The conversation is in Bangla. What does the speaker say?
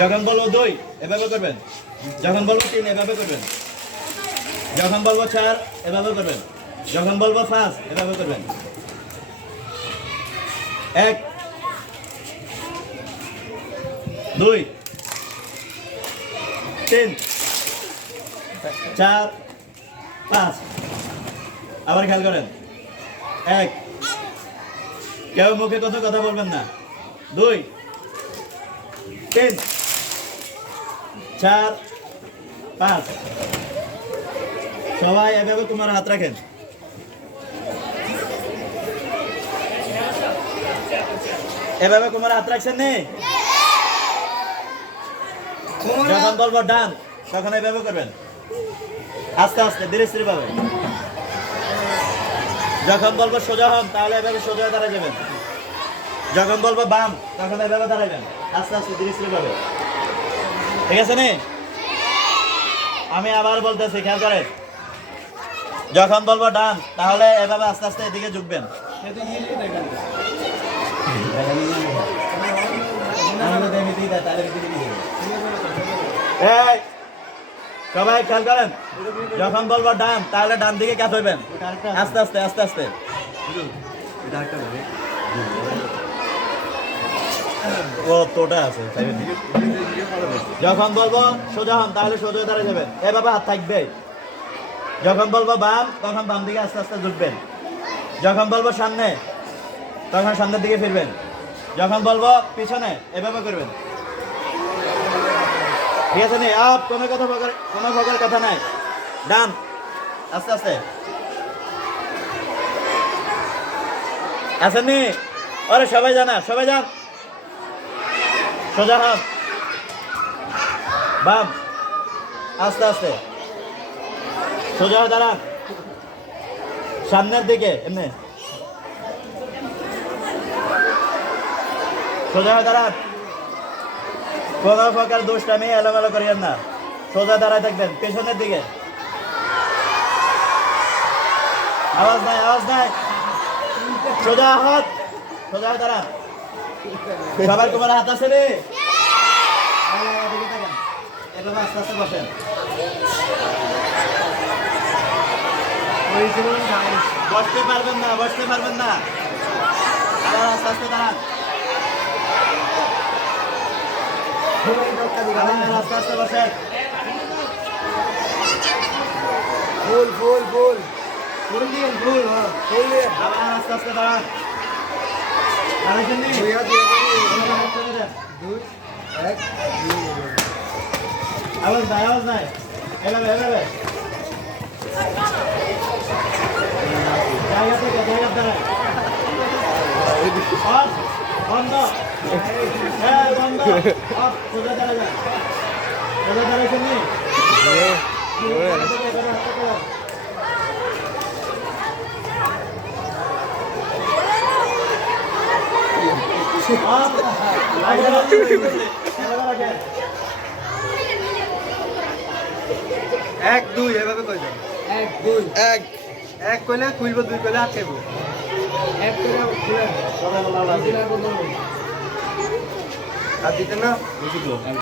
যখন বলবো 2 এভাবে করবেন, যখন বলবো 3 এভাবে করবেন, যখন বলবো 4 এভাবে করবেন, যখন বলবো 5 এভাবে করবেন। 1 2 3 4 5। আবার খেয়াল করেন। 1 কেউ মুখে কত কথা বলবেন না। 2 3 4 5। সবাই এভাবে তোমার হাত রাখেন। এভাবে তোমার হাত রাখছেন নেই? যখন বলবো ডান তখন এভাবে করবেন, আস্তে আস্তে ধীরে স্থির ভাবে। যখন বলবো সোজা হন তাহলে এভাবে সোজা দাঁড়ায় যাবেন। যখন বলবো বাম তখন এভাবে দাঁড়াবেন, আস্তে আস্তে ধীরে স্থির ভাবে। ঠিক আছে নি? আমি আবার বলতেছি, খেয়াল করেন। যখন বলবো ডান তাহলে এভাবে আস্তে আস্তে এদিকে ঝুঁকবেন। এই সবাই খেয়াল করেন। যখন বলবো ডান তাহলে ডান দিকে কাজ হইবেন, আস্তে আস্তে আস্তে আস্তে। তোটা আছে। যখন বলবো সোজা হন তাহলে সোজা দাঁড়িয়ে যাবেন, এভাবে হাত থাকবে। যখন বলবো বাম তখন বাম দিকে আস্তে আস্তে ঝুঁকবেন। যখন বলবো সামনে তখন সামনের দিকে ফিরবেন। যখন বলবো পিছনে এভাবে করবেন। ঠিক আছে নি? আপ কোনো প্রকার কথা নাই। ডান আস্তে আস্তে। আছেন নি? আরে সবাই জানা, সবাই যান। সোজা হাত বাম আস্তে আস্তে। সোজা হয়ে দাঁড়ান সামনের দিকে, এমনি সোজা হয়ে দাঁড়ান। কোনো প্রকার দুষ্টামি এলোমেলো করিয়েন না, সোজা দাঁড়ায় থাকবেন পেছনের দিকে। আওয়াজ নাই, আওয়াজ নাই। সোজা হাত, সোজা হয়ে দাঁড়ান। সবার তোমার হাত আছে রে? এভাবে আস্তে আস্তে বসেন। বসতে পারবেন না, বসতে পারবেন না। আবার আস্তে আস্তে দাঁড়ান। আস্তে আস্তে বসেন। ফুল ফুল ফুল ফুল দিয়ে ফুল, হ্যাঁ ফুল দিয়ে। আবার আস্তে আস্তে দাঁড়ান। আওয়াজ নাই, আওয়াজ নাই। এভাবে এভাবে জায়গা থেকে জায়গা দাঁড়ায়। বন্ধ, হ্যাঁ বন্ধ। সোজা দাঁড়ায় যান, সোজা দাঁড়াইছেন নি? এক দুই এভাবে কই যাবে। এক দুই এক এক কইলে খুলবো, দুই কইলে আটকাইবো। এক কইলে খুলে আর দিতে না।